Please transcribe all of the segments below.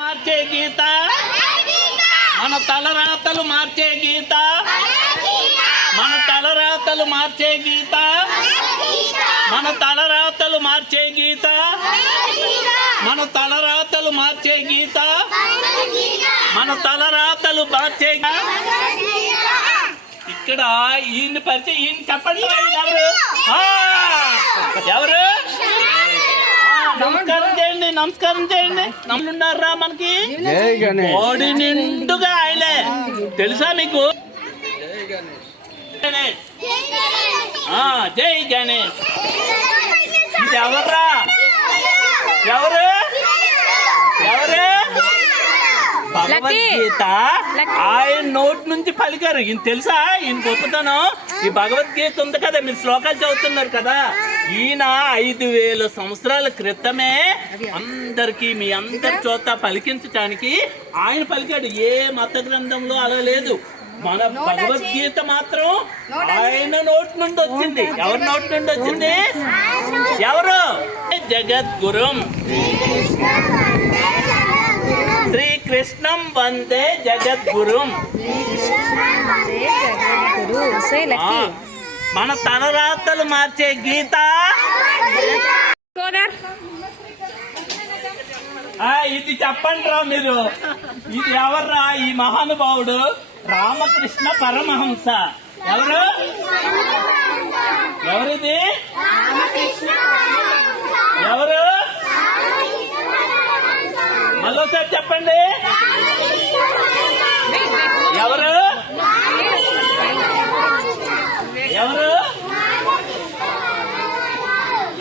మార్చే గీత, మన తలరాతలు మార్చే గీత, మన తలరాతలు మార్చే గీత, మన తలరాతలు మార్చే గీత, మన తలరాతలు మార్చే గీత, మన తలరాతలు మార్చే. ఇక్కడ ఈయన పరిచయం, ఈయన చెప్పండి ఎవరు ఎవరు? నమస్కారం చేయండి, నమస్కారం చేయండి. నమ్మున్నారా మనకి ఓడి నిండుగా ఆయనే తెలుసా మీకు? జై గణేష్. ఇది ఎవర్రా? ఎవరు ఎవరు? భగవద్గీత ఆయన నోటి నుంచి పలికారు. ఈయన తెలుసా? ఈయన గొప్పతనం. ఈ భగవద్గీత ఉంది కదా, మీరు శ్లోకాలు చదువుతున్నారు కదా, ఈయన 5000 సంవత్సరాల క్రితమే అందరికి మీ అందరి చోట పలికించడానికి ఆయన పలికాడు. ఏ మత గ్రంథంలో అలా లేదు. మన భగవద్గీత మాత్రం ఆయన నోటి నుండి వచ్చింది. ఎవరి నోటి నుండి వచ్చింది? ఎవరు? జగద్గురుం శ్రీకృష్ణం వందే జగద్గురుం. మన తలరాతలు మార్చే గీత. ఇది చెప్పండి రా మీరు. ఇది ఎవర్రా? ఈ మహానుభావుడు రామకృష్ణ పరమహంస. ఎవరు? ఎవరిది? ఎవరు? మళ్ళీసారి చెప్పండి. ఎవరు? ఎవరు?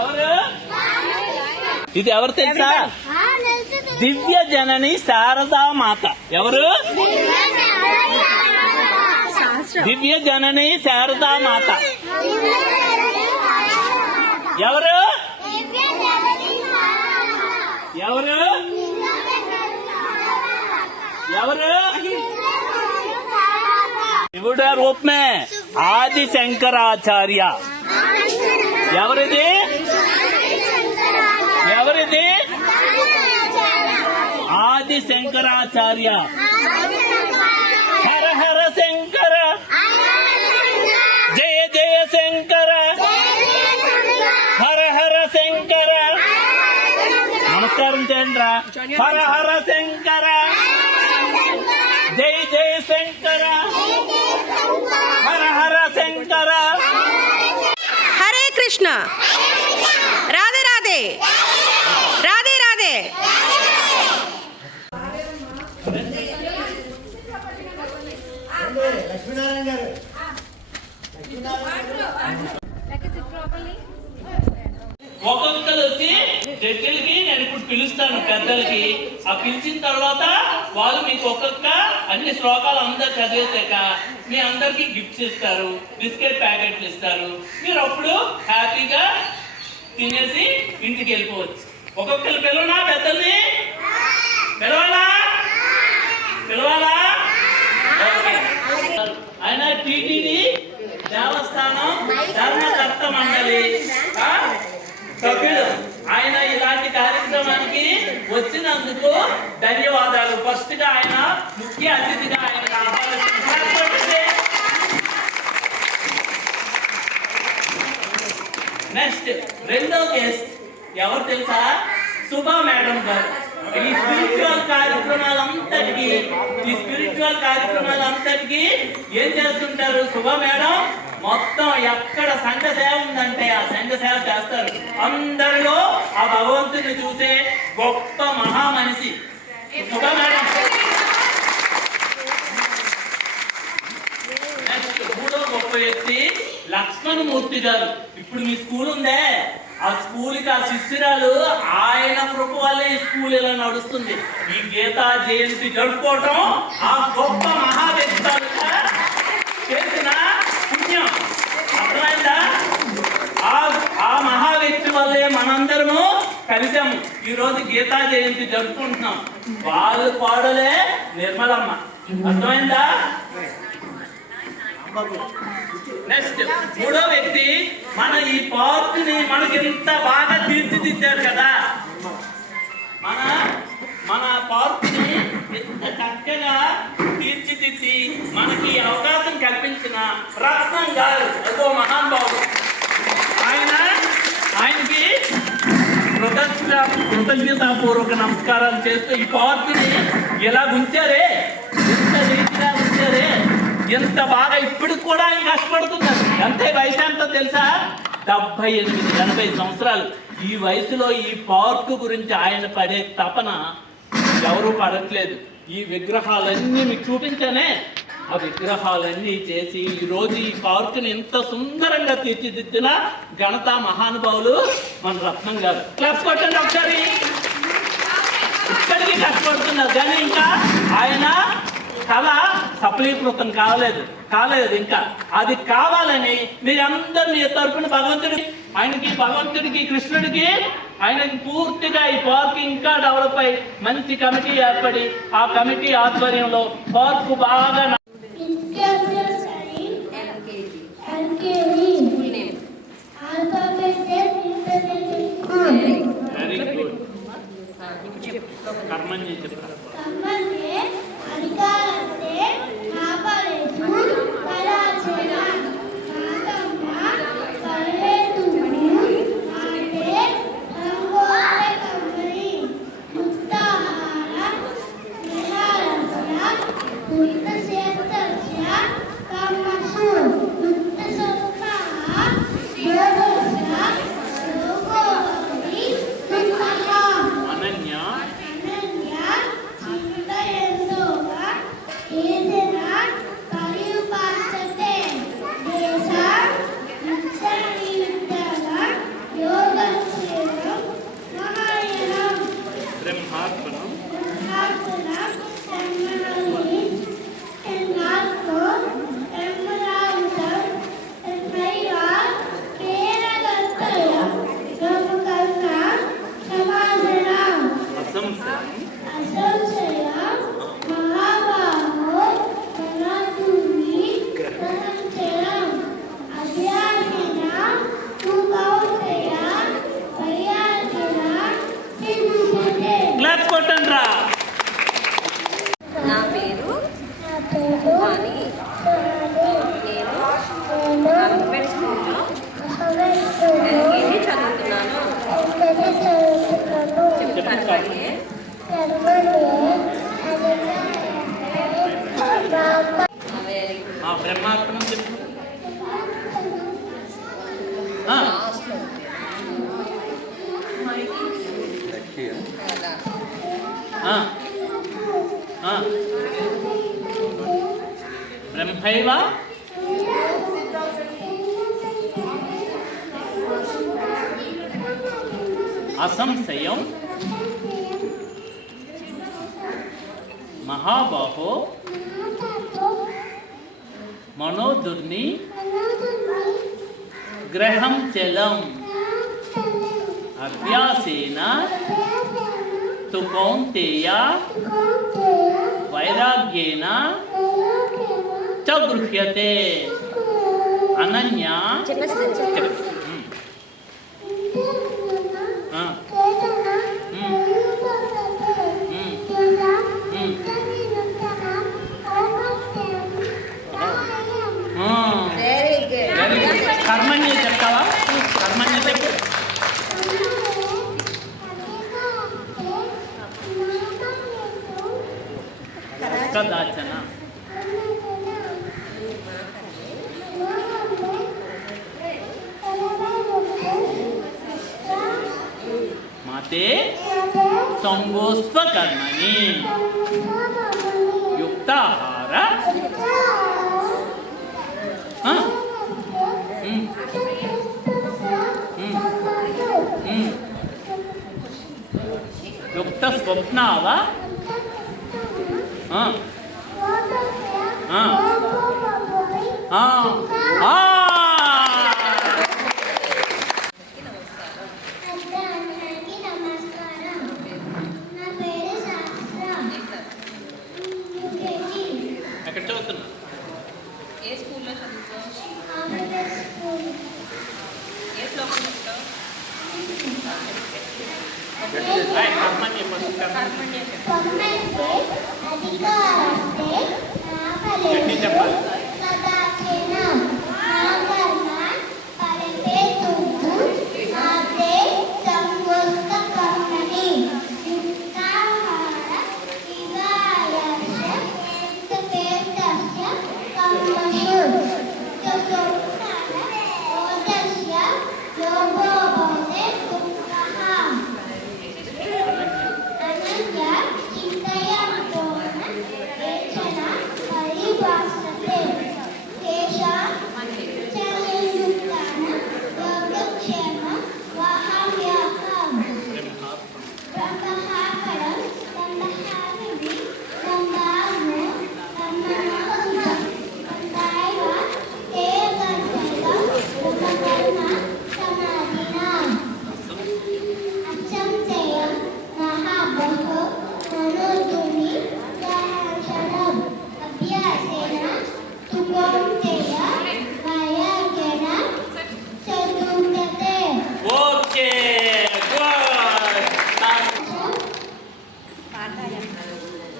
ఎవరు? ఇది ఎవరు తెలుసా? దివ్య జనని శారదా మాత. ఎవరు? దివ్య జనని శారదా మాత. ఎవరు? ఎవరు? ఎవరు? శివుడ రూప్ మే ఆది శంకరాచార్య. ఎవరిది? ఎవరిది? ఆది శంకరాచార్య. హర హర శంకర, జయ జయ శంకర, హర హర శంకర. నమస్కారం చేయండి రా. హర హర శంకర, జై జయ శంకర, హర హర శంకర. హరే కృష్ణ. రాధే రాధే, రాధే రాధే. లక్ష్మీనారాయణ గారు ఒక్కొక్కరు వచ్చి జడ్జిలకి నేను ఇప్పుడు పిలుస్తాను పెద్దలకి. ఆ పిలిచిన తర్వాత వాళ్ళు మీకు ఒక్కొక్క అన్ని శ్లోకాలు అందరు చదివేసాక మీ అందరికి గిఫ్ట్స్ ఇస్తారు, బిస్కెట్ ప్యాకెట్లు ఇస్తారు. మీరు అప్పుడు హ్యాపీగా తినేసి ఇంటికి వెళ్ళిపోవచ్చు. ఒక్కొక్కరు పిలవనా? పెద్దల్ని పిలవాలా? పిలవాలా? ఆయన టీటీడీ దేవస్థానం ధర్మకర్త మండలి సభ్యుడు. ఆయన ఇలాంటి కార్యక్రమానికి వచ్చినందుకు ధన్యవాదాలు. ఫస్ట్ గా ఆయన ముఖ్య అతిథిగా ఆయన నెక్స్ట్ రెండో గెస్ట్ ఎవరు తెలుసా? సుభా మేడం గారు. ఈ స్పిరిచువల్ కార్యక్రమాలంతటికి ఏం చేస్తుంటారు? సుభా మేడం మొత్తం ఎక్కడ సంఘ సేవ ఉందంటే ఆ సంఘ సేవ చేస్తారు. అందరిలో ఆ భగవంతుని చూసే గొప్ప మహామనిషి సుభా మేడం. నెక్స్ట్ మూడో గొప్ప వ్యక్తి లక్ష్మణమూర్తి గారు. ఇప్పుడు మీ స్కూల్ ఉందే, ఆ స్కూల్కి ఆ శిష్యురాలు ఆయన కృప వల్లే ఈ స్కూల్ ఇలా నడుస్తుంది. ఈ గీతా జయంతి జరుపుకోవటం ఆ గొప్ప మహా వ్యక్తి చేసిన పుణ్యం. అర్థమైందా? ఆ మహా వ్యక్తి వల్లే మనందరము కలిసాము. ఈ రోజు గీతా జయంతి జరుపుకుంటున్నాం. వాళ్ళు పాడలే నిర్మలమ్మ. అర్థమైందా? నెక్స్ట్ మూడో వ్యక్తి మన ఈ పార్క్ ని మనకి ఎంత బాగా తీర్చిదిద్దారు కదా. మనకి ఈ అవకాశం కల్పించిన రత్నం గారు ఎంతో మహానుభావుడు. ఆయనకి కృతజ్ఞతాపూర్వక నమస్కారాలు చేస్తూ ఈ పార్కుని ఎలా ఉంచారే, ఎంత రీతిగా ఉంచారే, ఎంత బాగా ఇప్పటికి కూడా ఆయన కష్టపడుతున్నారు. అంతే వయసు ఎంతో తెలుసా? 78-80 సంవత్సరాలు. ఈ వయసులో ఈ పార్కు గురించి ఆయన పడే తపన ఎవరూ పడట్లేదు. ఈ విగ్రహాలన్నీ మీకు చూపించానే, ఆ విగ్రహాలన్నీ చేసి ఈరోజు ఈ పార్కుని ఎంత సుందరంగా తీర్చిదిద్దిన ఘనత మహానుభావులు మన రత్నం గారు. క్లాప్స్ కొట్టండి ఒకసారి. ఇక్కడికి కష్టపడుతున్నారు కానీ ఇంకా ఆయన కళ సఫలీకృతం కాలేదు. ఇంకా అది కావాలని మీరందరూ మీ తరపున భగవంతుడికి కృష్ణుడికి ఆయనకి పూర్తిగా ఈ పార్క్ ఇంకా డెవలప్ అయ్యి మంచి కమిటీ ఏర్పడి ఆ కమిటీ ఆధ్వర్యంలో పార్కు బాగా వెరీ గుడ్. కర్మని చెప్తారు. బ్రహ్మాత్మం చెప్పు. బ్రహ్మైవ అసంశయం మహాబాహో మనోదుర్ని గ్రహం చలం అభ్యాసేన తు కౌంతేయ వైరాగ్యేన చ గృహ్యతే అనన్యా. కర్మణ్య చెప్తావా? కర్మణ్య చెప్పు. కదాచన మాతే సంగోస్వ కర్మణి యుక్తాహార యుక్త స్వప్నావ ఎక్కడ చదువుతున్నా? ఏ స్కూల్లో చదువుతావు? ఏ శ్లోకం చెప్తావు? కర్మణ్య కర్మణ్య చెప్పు. గట్టి చెప్పాలి. Okay good.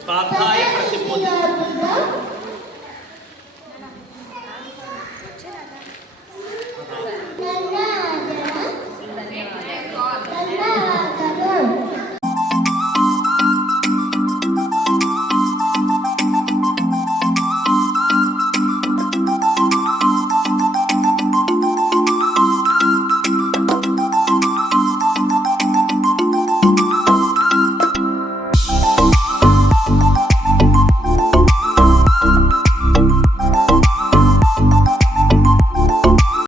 స్వాధ్యాయ ప్రతిబోధన